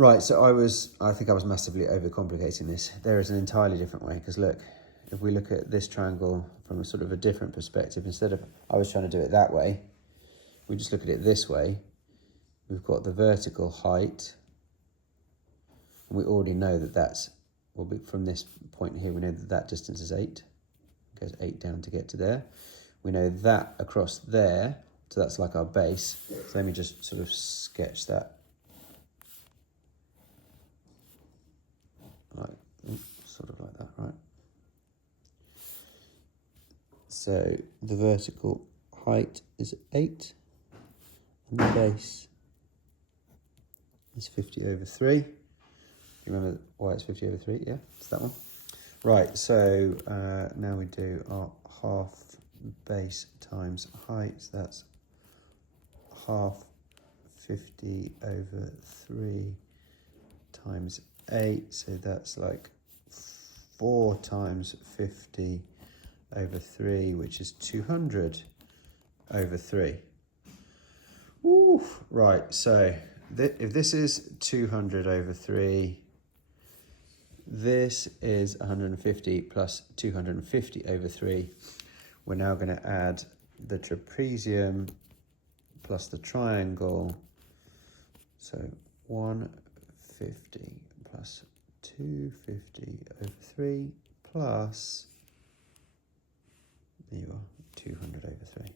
Right, so I think I was massively overcomplicating this. There is an entirely different way, because look, if we look at this triangle from a sort of a different perspective, instead of, I was trying to do it that way, we just look at it this way. We've got the vertical height, and we already know that that's, well, from this point here, we know that that distance is 8. It goes 8 down to get to there. We know that across there, so that's like our base. So let me just sort of sketch that. Like, sort of like that, right? So the vertical height is 8, and the base is 50 over 3. You remember why it's 50 over 3? Yeah, it's that one. Right, so now we do our half base times height. So that's half 50 over 3 times 8. So that's like 4 times 50 over 3, which is 200 over 3. Woo! Right, so if this is 200 over 3, this is 150 plus 250 over 3. We're now going to add the trapezium plus the triangle. So 150 plus 250 over 3 plus, there you are, 200 over 3.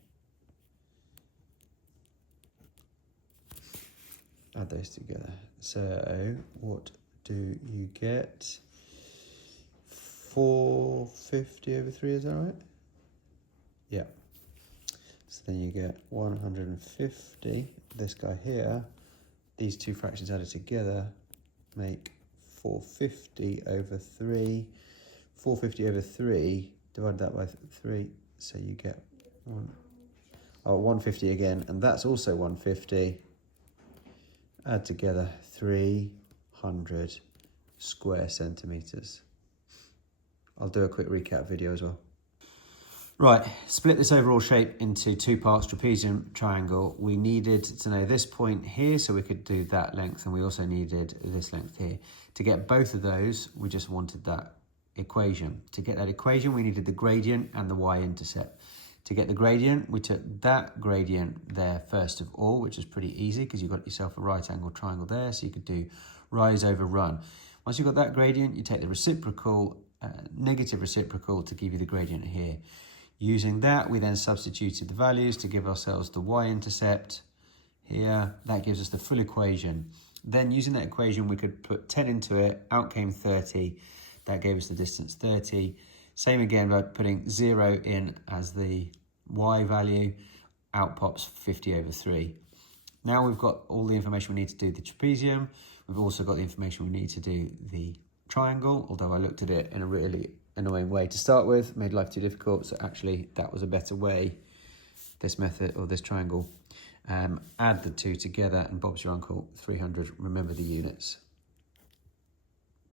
Add those together. So what do you get? 450 over 3, is that right? Yeah. So then you get 150, this guy here, these two fractions added together make 450 over 3. 450 over 3, divide that by 3, so you get 150 again, and that's also 150. Add together 300 square centimetres. I'll do a quick recap video as well. Right, split this overall shape into 2 parts, trapezium, triangle. We needed to know this point here so we could do that length, and we also needed this length here. To get both of those, we just wanted that equation. To get that equation, we needed the gradient and the y-intercept. To get the gradient, we took that gradient there first of all, which is pretty easy because you've got yourself a right angle triangle there, so you could do rise over run. Once you've got that gradient, you take the reciprocal, negative reciprocal to give you the gradient here. Using that, we then substituted the values to give ourselves the y-intercept here. That gives us the full equation. Then using that equation, we could put 10 into it, out came 30. That gave us the distance 30. Same again by putting 0 in as the y value, out pops 50 over 3. Now we've got all the information we need to do the trapezium. We've also got the information we need to do the triangle, although I looked at it in a really annoying way to start with, made life too difficult, so actually that was a better way, this method, or this triangle. Add the two together and Bob's your uncle, 300, remember the units.